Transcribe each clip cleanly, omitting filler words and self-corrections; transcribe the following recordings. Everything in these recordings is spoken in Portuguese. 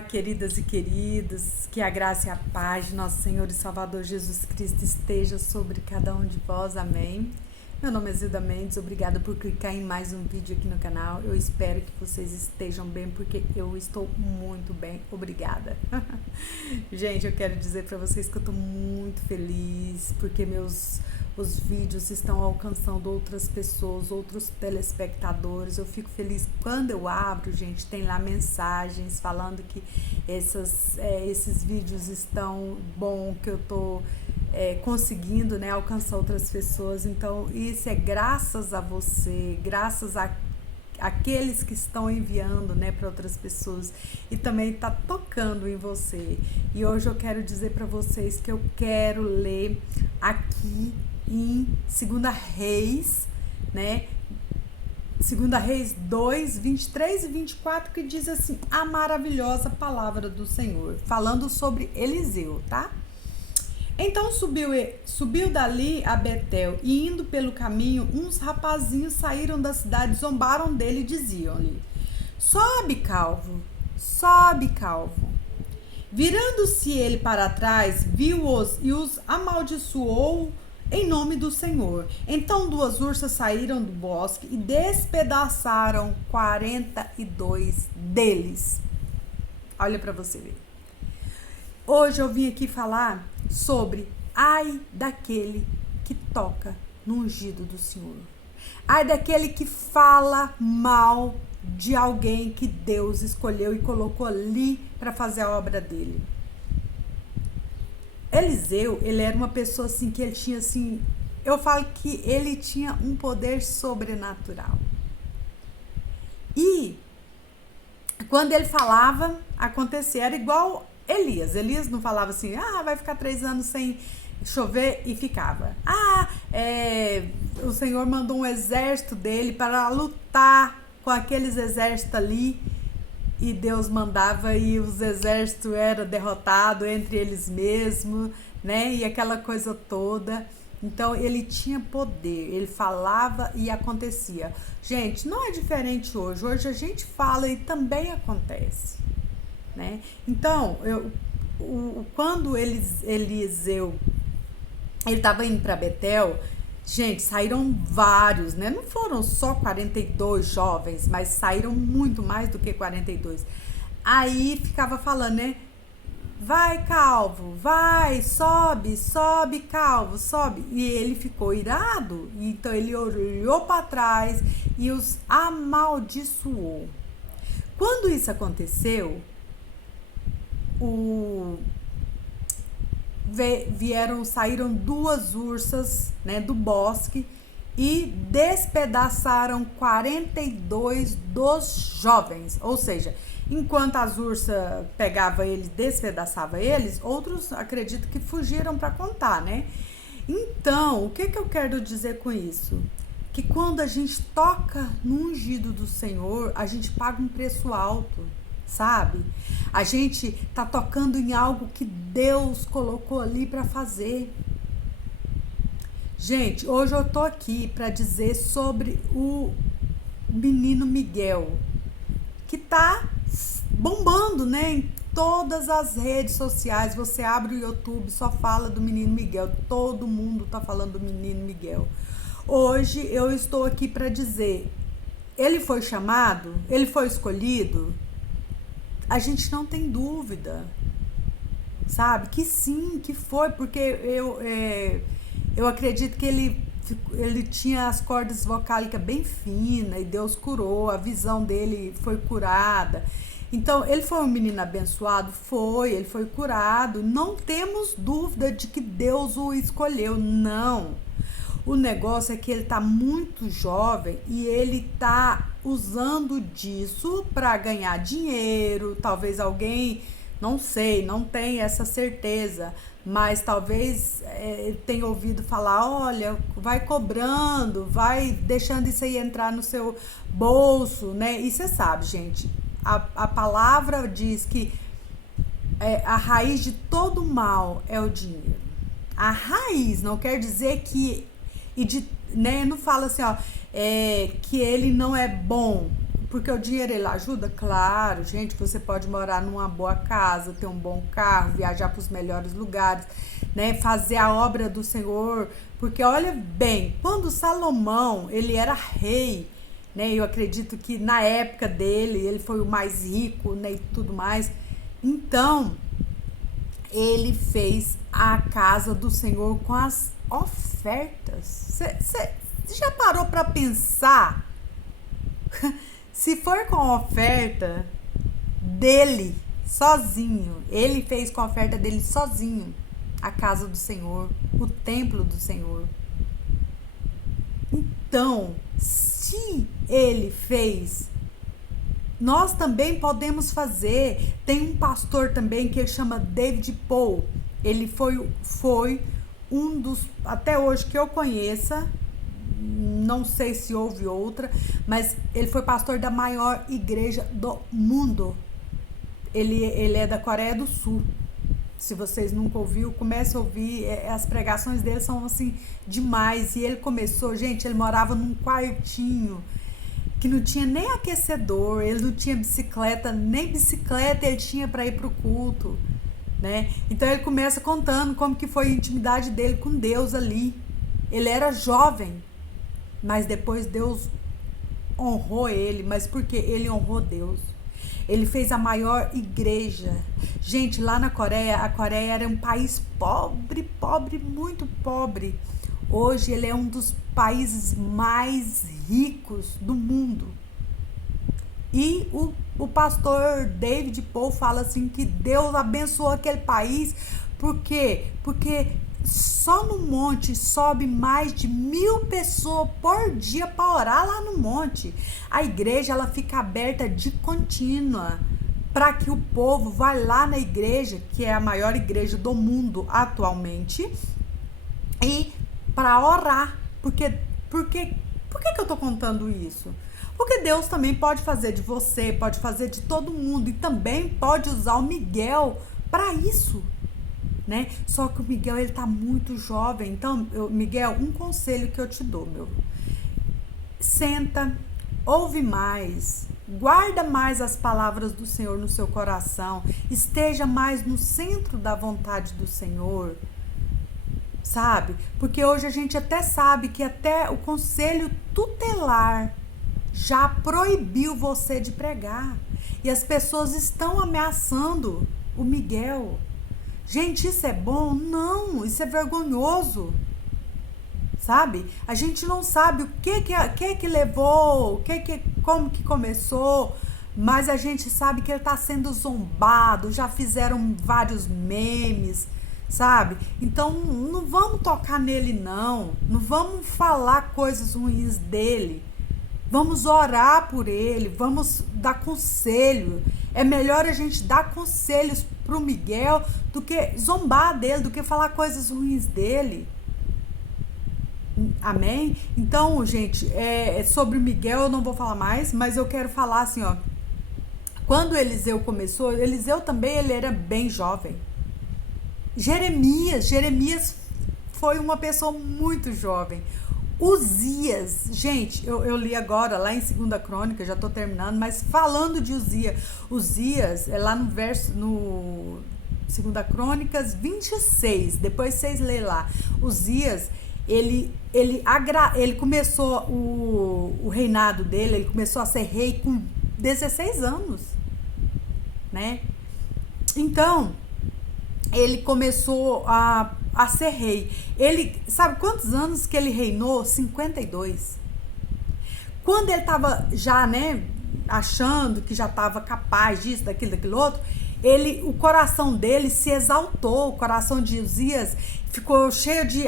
Queridas e queridos, que a graça e a paz de nosso Senhor e Salvador Jesus Cristo esteja sobre cada um de vós, amém. Meu nome é Zilda Mendes, obrigada por clicar em mais um vídeo aqui no canal. Eu espero que vocês estejam bem, porque eu estou muito bem, obrigada. Gente, eu quero dizer para vocês que eu estou muito feliz, porque os vídeos estão alcançando outras pessoas, outros telespectadores. Eu fico feliz quando eu abro, gente, tem lá mensagens falando que esses vídeos estão bom, que eu tô conseguindo, né, alcançar outras pessoas. Então, isso é graças a você, graças a aqueles que estão enviando, né, para outras pessoas, e também está tocando em você. E hoje eu quero dizer para vocês que eu quero ler aqui em 2 Reis, né? 2 Reis 2, 23 e 24, que diz assim: a maravilhosa palavra do Senhor, falando sobre Eliseu, tá? Então subiu dali a Betel, e indo pelo caminho, uns rapazinhos saíram da cidade, zombaram dele e diziam-lhe: sobe, calvo, sobe, calvo. Virando-se ele para trás, viu-os e os amaldiçoou em nome do Senhor. Então 2 ursas saíram do bosque e despedaçaram 42 deles. Olha para você ver. Hoje eu vim aqui falar sobre ai daquele que toca no ungido do Senhor. Ai daquele que fala mal de alguém que Deus escolheu e colocou ali para fazer a obra dele. Eliseu, ele era uma pessoa assim que ele tinha assim, eu falo que ele tinha um poder sobrenatural. E quando ele falava, acontecia, era igual Elias. Elias não falava assim, vai ficar 3 anos sem chover, e ficava. O Senhor mandou um exército dele para lutar com aqueles exércitos ali, e Deus mandava e os exércitos eram derrotados entre eles mesmos, né? E aquela coisa toda. Então ele tinha poder, ele falava e acontecia. Gente, não é diferente hoje. Hoje a gente fala e também acontece, né? Então, quando Eliseu ele estava indo para Betel, gente, saíram vários, né? Não foram só 42 jovens, mas saíram muito mais do que 42. Aí ficava falando, né? Vai, calvo, vai, sobe, sobe, calvo, sobe. E ele ficou irado, então ele olhou para trás e os amaldiçoou. Quando isso aconteceu, saíram 2 ursas, né, do bosque e despedaçaram 42 dos jovens. Ou seja, enquanto as ursas pegavam eles, despedaçavam eles, outros acredito que fugiram para contar, né? Então, o que eu quero dizer com isso? Que quando a gente toca no ungido do Senhor, a gente paga um preço alto, sabe? A gente tá tocando em algo que Deus colocou ali para fazer. Gente, hoje eu tô aqui para dizer sobre o menino Miguel, que tá bombando, né, em todas as redes sociais. Você abre o YouTube, só fala do menino Miguel. Todo mundo tá falando do menino Miguel. Hoje eu estou aqui para dizer, ele foi chamado, ele foi escolhido. A gente não tem dúvida, sabe? Que sim, que foi, porque eu acredito que ele tinha as cordas vocálicas bem finas e Deus curou, a visão dele foi curada. Então, ele foi um menino abençoado? Ele foi curado. Não temos dúvida de que Deus o escolheu, não. O negócio é que ele tá muito jovem e ele tá usando disso para ganhar dinheiro. Talvez alguém, não sei, não tem essa certeza, mas talvez tenha ouvido falar, olha, vai cobrando, vai deixando isso aí entrar no seu bolso, né? E você sabe, gente, a palavra diz que a raiz de todo mal é o dinheiro. A raiz não quer dizer que, né, não fala assim, que ele não é bom, porque o dinheiro ele ajuda? Claro, gente, você pode morar numa boa casa, ter um bom carro, viajar para os melhores lugares, né? Fazer a obra do Senhor, porque olha bem, quando Salomão, ele era rei, né? Eu acredito que na época dele, ele foi o mais rico, né, e tudo mais. Então, ele fez a casa do Senhor com as ofertas. Você já parou para pensar? Se for com a oferta dele sozinho, ele fez com a oferta dele sozinho a casa do Senhor, o templo do Senhor. Então, se ele fez, nós também podemos fazer. Tem um pastor também que ele chama David Paul. Ele foi um dos, até hoje que eu conheça, não sei se houve outra, mas ele foi pastor da maior igreja do mundo. Ele é da Coreia do Sul. Se vocês nunca ouviram, comece a ouvir. As pregações dele são assim demais. E ele começou, gente, ele morava num quartinho que não tinha nem aquecedor, ele não tinha bicicleta, nem bicicleta ele tinha para ir pro culto, né? Então ele começa contando como que foi a intimidade dele com Deus ali. Ele era jovem, mas depois Deus honrou ele. Mas por que ele honrou Deus? Ele fez a maior igreja. Gente, lá na Coreia, a Coreia era um país pobre, muito pobre. Hoje ele é um dos países mais ricos do mundo. E o pastor David Paul fala assim que Deus abençoou aquele país. Por quê? Porque só no monte sobe mais de 1.000 pessoas por dia para orar lá no monte. A igreja ela fica aberta de contínua para que o povo vá lá na igreja, que é a maior igreja do mundo atualmente, e para orar. Por que eu tô contando isso? Porque Deus também pode fazer de você, pode fazer de todo mundo, e também pode usar o Miguel para isso, né? Só que o Miguel, ele tá muito jovem. Então, Miguel, um conselho que eu te dou, meu: senta, ouve mais, guarda mais as palavras do Senhor no seu coração, esteja mais no centro da vontade do Senhor, sabe? Porque hoje a gente até sabe que até o conselho tutelar já proibiu você de pregar, e as pessoas estão ameaçando o Miguel. Gente, isso é bom? Não, isso é vergonhoso, sabe? A gente não sabe o que levou, como que começou, mas a gente sabe que ele está sendo zombado, já fizeram vários memes, sabe? Então, não vamos tocar nele, não vamos falar coisas ruins dele, vamos orar por ele, vamos dar conselho. É melhor a gente dar conselhos pro Miguel do que zombar dele, do que falar coisas ruins dele. Amém? Então, gente, sobre o Miguel eu não vou falar mais, mas eu quero falar assim, ó. Quando Eliseu começou, Eliseu também ele era bem jovem. Jeremias foi uma pessoa muito jovem. Uzias, gente, eu li agora lá em 2 Crônicas, já tô terminando, mas falando de Uzias é lá no 2 Crônicas 26, depois vocês lêem lá. Uzias, ele começou o reinado dele, ele começou a ser rei com 16 anos, né? Então, ele começou a ser rei. Ele, sabe quantos anos que ele reinou? 52. Quando ele estava já, né, achando que já estava capaz disso, daquilo outro, o coração dele se exaltou, o coração de Uzias ficou cheio de,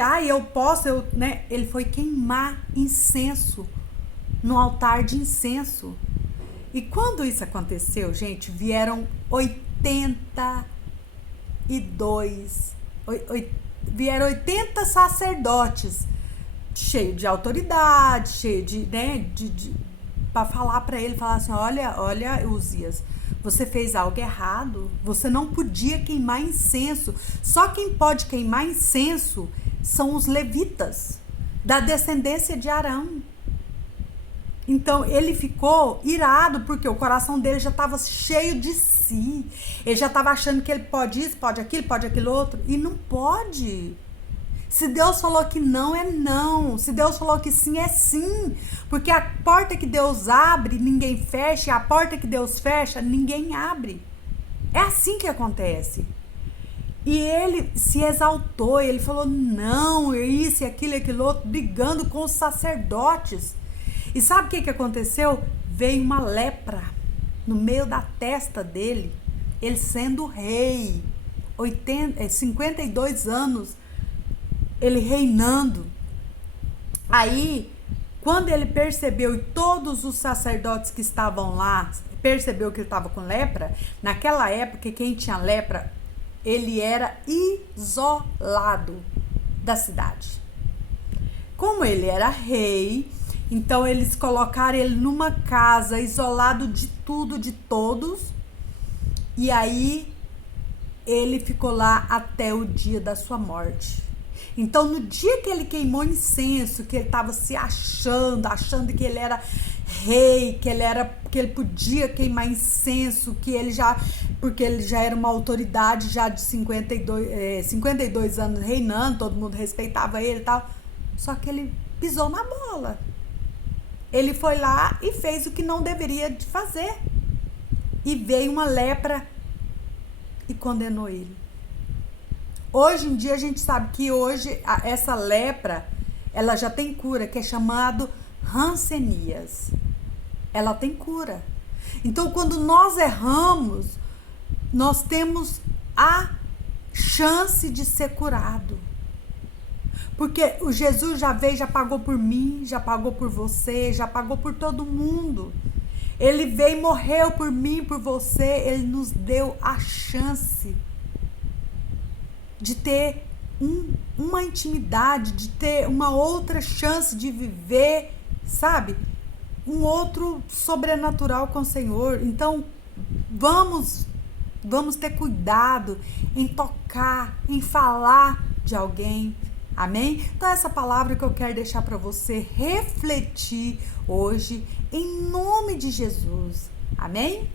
né? Ele foi queimar incenso no altar de incenso. E quando isso aconteceu, gente, vieram 80 sacerdotes, cheio de autoridade, cheio de, né, para falar para ele, falar assim, olha, Uzias, você fez algo errado, você não podia queimar incenso. Só quem pode queimar incenso são os levitas, da descendência de Arão. Então ele ficou irado porque o coração dele já estava cheio de si. Ele já estava achando que ele pode isso, pode aquilo outro. E não pode. Se Deus falou que não, é não. Se Deus falou que sim, é sim. Porque a porta que Deus abre, ninguém fecha. E a porta que Deus fecha, ninguém abre. É assim que acontece. E ele se exaltou. Ele falou não, isso e aquilo outro. Brigando com os sacerdotes. E sabe o que aconteceu? Veio uma lepra no meio da testa dele. Ele sendo rei. 52 anos. Ele reinando. Aí, quando ele percebeu, e todos os sacerdotes que estavam lá percebeu que ele estava com lepra, naquela época, quem tinha lepra, ele era isolado da cidade. Como ele era rei, então eles colocaram ele numa casa, isolado de tudo, de todos, e aí ele ficou lá até o dia da sua morte. Então, no dia que ele queimou incenso, que ele estava se achando que ele era rei, que ele podia queimar incenso, porque ele já era uma autoridade já de 52 anos reinando, todo mundo respeitava ele e tal. Só que ele pisou na bola. Ele foi lá e fez o que não deveria de fazer. E veio uma lepra e condenou ele. Hoje em dia a gente sabe que hoje essa lepra, ela já tem cura, que é chamado Hanseníase. Ela tem cura. Então, quando nós erramos, nós temos a chance de ser curado. Porque o Jesus já veio, já pagou por mim, já pagou por você, já pagou por todo mundo. Ele veio e morreu por mim, por você. Ele nos deu a chance de ter uma intimidade, de ter uma outra chance de viver, sabe? Um outro sobrenatural com o Senhor. Então, vamos ter cuidado em tocar, em falar de alguém. Amém? Então, essa palavra que eu quero deixar para você refletir hoje, em nome de Jesus. Amém?